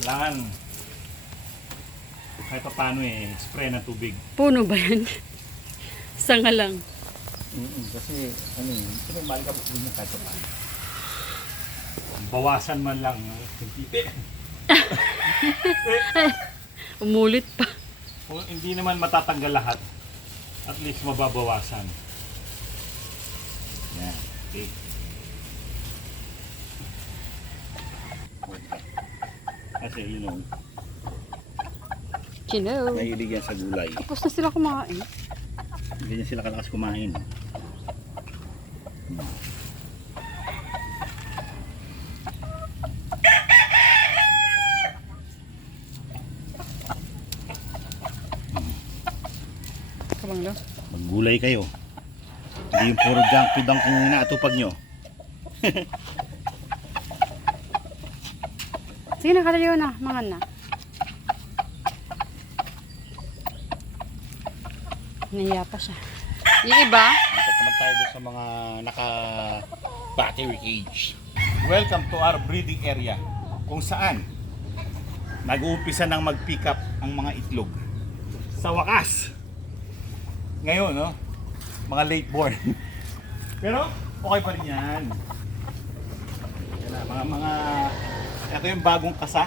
Kailangan kahit pa paano spray ng tubig. Puno ba yan? Sanga lang. Kasi balik ka po mo kahit pa paano. Bawasan man lang yung pipi. Umulit pa. Kung hindi naman matatanggal lahat, at least mababawasan. Yan. Okay. Kasi Chino. nahilig yan sa gulay. Tapos na sila kumain. Hindi niya sila kalakas kumain. Kabanglo. Maggulay kayo. Hindi yung puro junk food ang kung inaatupag nyo. Sige na, katayo na. Mangan na. Nahiya pa siya. Yung iba? Dito naman tayo doon sa mga naka battery cage. Welcome to our breeding area kung saan nag-uumpisa nang mag-pick up ang mga itlog. Sa wakas! Ngayon, no? Mga late born. Pero, okay pa rin yan. Yan na, mga ito yung bagong kasa.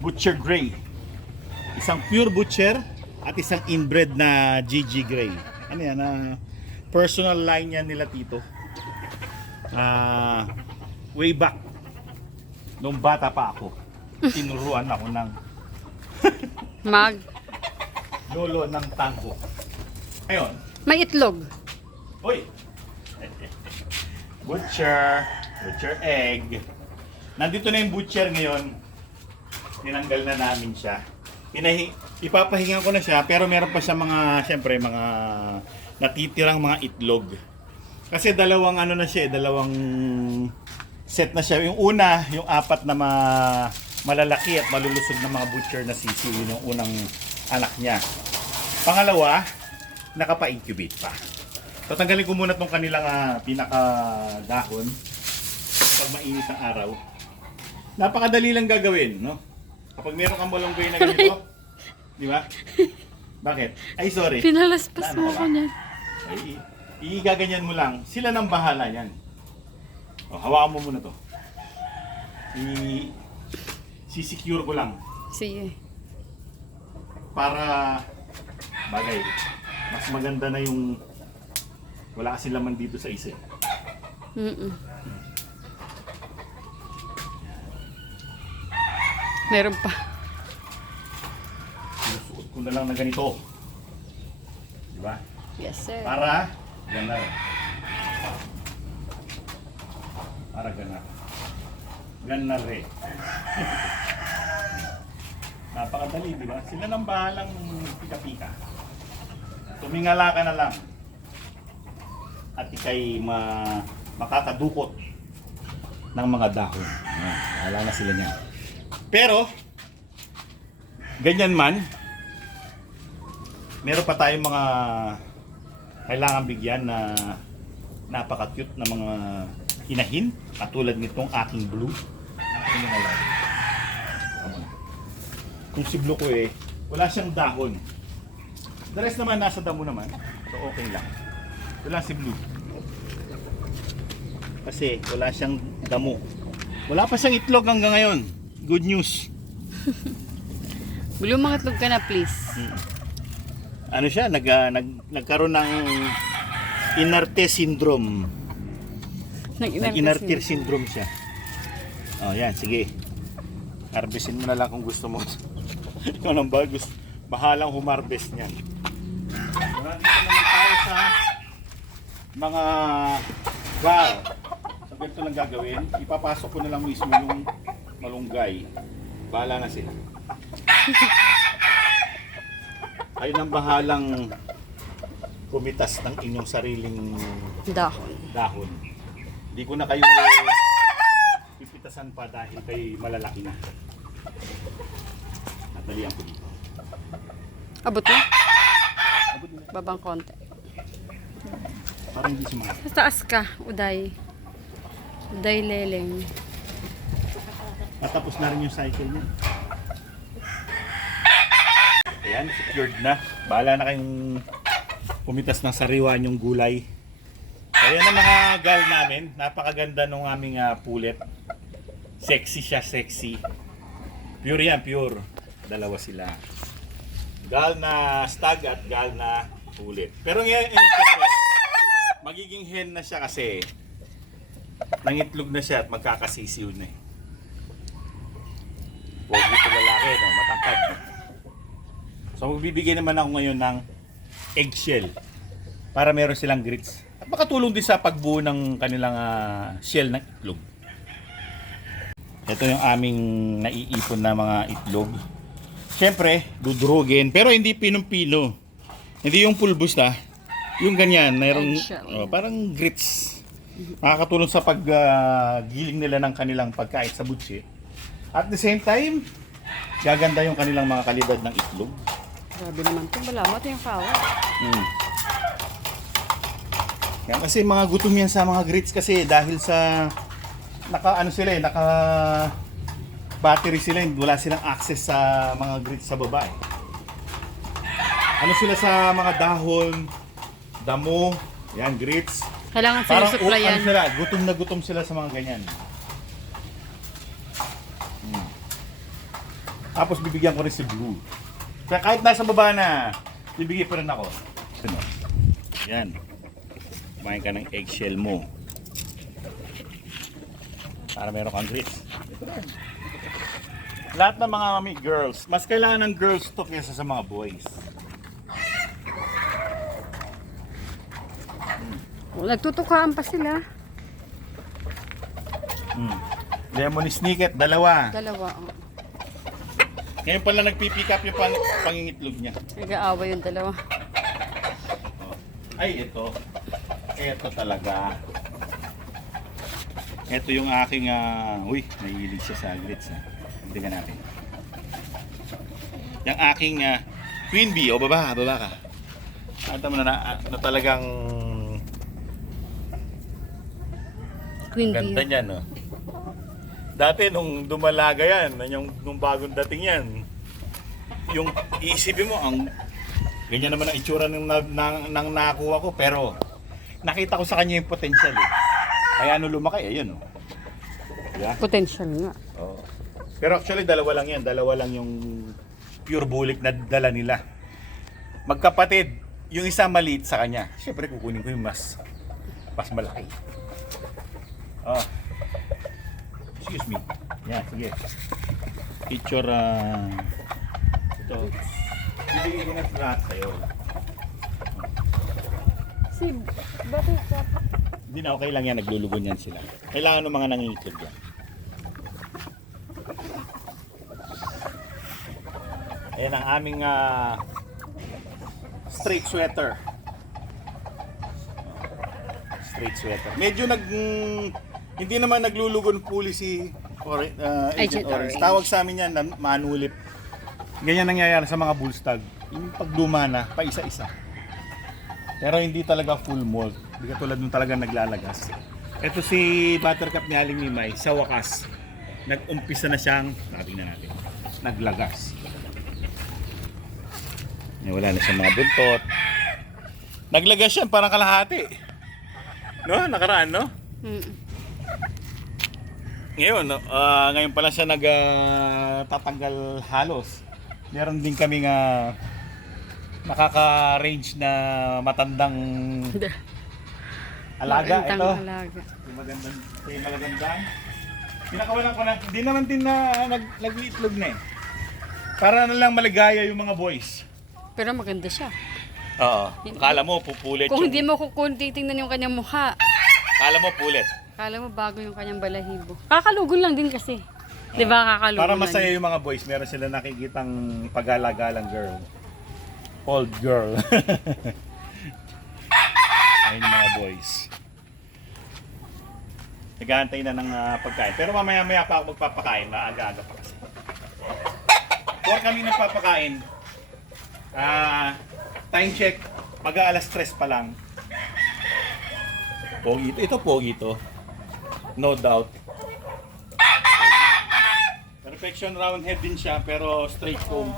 Butcher Gray. Isang pure butcher at isang inbred na GG Gray. Ano yan? Personal line yan nila Tito. Way back. Nung bata pa ako. Tinuruan ako ng lolo ng tango. Ngayon, May itlog. uy! Butcher egg. Nandito na yung butcher ngayon. Tinanggal na namin siya. Ipapahinga ko na siya, pero meron pa siya mga, syempre, mga natitirang mga itlog. Kasi dalawang ano na siya, dalawang set na siya. Yung una, yung apat na malalaki at malulusog na mga butcher na sisiw, yun yung unang anak niya. Pangalawa, nakapa-incubate pa. Tatanggalin ko muna tong kanilang pinaka-dahon pag mainit ang araw. Napakadali lang gagawin, no? Kapag meron kang malunggay na ganito, di ba? Bakit? Ay, sorry. Pinalaspas mo ko niyan. Ay, igaganyan mo lang. Sila nang bahala yan. O, hawakan mo muna to. Sisecure ko lang. Sige. Para bagay, mas maganda na yung wala kasi laman dito sa isa. Meron pa. Sinusuot ko na lang na ganito. Di ba? Yes, sir. Para ganar. Para ganar. Ganar eh. Napakadali, di ba? Sila nang bahalang pika-pika. Tumingala ka na lang. At ikay makakadukot ng mga dahon. Wala na sila niyan. Pero, ganyan man, meron pa tayong mga kailangan bigyan na napaka-cute na mga hinahin. Katulad nitong aking blue. Ano nga lang? Kung si blue ko wala siyang dahon. The rest naman nasa damo naman. So okay lang. Wala si blue. Kasi wala siyang damo. Wala pa siyang itlog hanggang ngayon. Good news. Blue, mangitlog ka na, please. Ano siya? Nagkaroon ng inarte syndrome. Nag-inarte syndrome siya. Oh, yan. Sige. Harvestin mo na lang kung gusto mo. Ikaw nang bahalang humarbest niyan. Nandito naman tayo sa mga bar. So ganito lang gagawin. Ipapasok ko na lang mismo yung malunggay. Bahala na sila. Kayo nang bahalang kumitas ng inyong sariling dahon. Hindi ko na kayo pipitasan pa dahil kayo malalaki na. Natalian ko dito. Abot mo? Babang konti. Parang hindi sumagot. Sa taas ka, Uday. Uday Leleng. Natapos na rin yung cycle niya. Ayan, secured na. Bahala na kayong pumitas ng sariwa yung gulay. So, ayan ang mga gal namin. Napakaganda nung aming pullet. Sexy siya, sexy. Pure yan, pure. Dalawa sila. Gal na stag at gal na pullet. Pero ngayon, siyempre, magiging hen na siya kasi nangitlog na siya at magkakasisiw na eh. Pogi ito lalaki, no? Matangkad. So magbibigay naman ako ngayon ng eggshell para meron silang grits. At makatulong din sa pagbuo ng kanilang shell ng itlog. Ito yung aming naiipon na mga itlog. Siyempre, dudurugin, pero hindi pinong-pino. Hindi yung pulbos na. Yung ganyan, mayroong parang grits. Nakakatulong sa paggiling nila ng kanilang pagkain sa butsi. At the same time, gaganda yung kanilang mga kalidad ng itlog. Grabe naman ito. Malamat yung kawa. Yan kasi mga gutom yan sa mga grits kasi dahil sa naka battery sila, wala silang access sa mga grits sa baba eh. Ano sila sa mga dahon, damo, yan grits. Kailangan Parang sinusuplayan. ano sila, gutom na gutom sila sa mga ganyan. Tapos bibigyan ko rin si Blue. Kaya kahit nasa baba na, bibigyan pa rin ako. Yan. Kumain ka ng eggshell mo. Para meron kang grits. Lahat ng mga mami girls, mas kailangan ng girls to kaysa sa mga boys. Nagtutukaan pa sila. Lemon snicket, dalawa. Dalawa. Oh. Ngayon pala nagpipick up yung pangingitlog niya. Nag-aaway yung dalawa. Ay, ito. Ito talaga. Ito yung aking, uy, nahihilig siya sa grits. Tingnan natin. Yung aking queen bee, o baba ka. Ito mo na talagang Queen bee. ganda niya, no? Dati nung dumalaga yan, nung bagong dating yan, yung iisipin mo, ang ganyan naman ang itsura ng nakuha ko, pero nakita ko sa kanya yung potential eh. Kaya ano lumaki, ayun oh. Yeah. Potential nga. Oh. Pero actually dalawa lang yan, dalawa lang yung pure bulik na dala nila. Magkapatid, yung isa maliit sa kanya. Siyempre kukunin ko yung mas malaki. Oh. Excuse me. Yan, sige. Picture, ito. Bibigay ko na lahat sa'yo. Si Buttercup. Hindi na okay lang yan, naglulugon yan sila. Kailangan ng mga nangingitlog yan. Ayan ang aming straight sweater. Straight sweater. Medyo hindi naman naglulugon policy or Agent Orange. Tawag sa amin yan, manulip. Ganyan nangyayari sa mga bull stag. Yung pagduma na, pa isa-isa. Pero hindi talaga full molt. Hindi katulad nung talaga naglalagas. Ito si Buttercup ni Aling Mimay, sa wakas, nag-umpisa na siyang, tingnan natin, naglagas. Wala na siyang mga buntot. Naglagas siya, parang kalahati. No? Nakaraan, no? Ngayon, ngayon pala siya tatanggal halos. Meron din kaming nakaka-range na matandang alaga. Ito. Alaga. Yung magandang. Pinakawalan ko na. Hindi naman din na nag-iitlog na eh. Para na lang maligaya yung mga boys. Pero maganda siya. Oo. Kala mo pupulit Kung hindi mo titingnan yung kanyang mukha. Kala mo pulit. Kala mo bago yung kanyang balahibo. Kakalugon lang din kasi. Di ba kakalugon Para lang masaya din. yung mga boys, meron sila nakikitang pag-alagalang girl. Old girl. Ayun yung mga boys. Naghahantay na ng pagkain. Pero mamaya-maya pa ako magpapakain. Maaga-aga pa kasi. Before kami nagpapakain, time check, mag-aalas 3 pa lang. Pogi ito. Ito pogi ito. No doubt. Perfection round head din siya pero straight comb.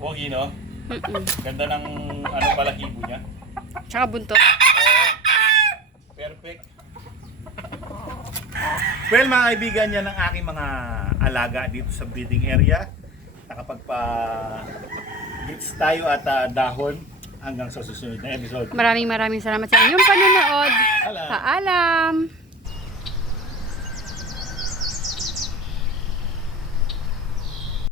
Pogi, no? Ganda ng balahibo niya. Tsaka buntot. Perfect. Well, mga kaibigan, yan ang aking mga alaga dito sa breeding area. Nakapagpa-greets tayo at dahon hanggang sa susunod na episode. Maraming salamat sa inyong panonood. Paalam. Paalam!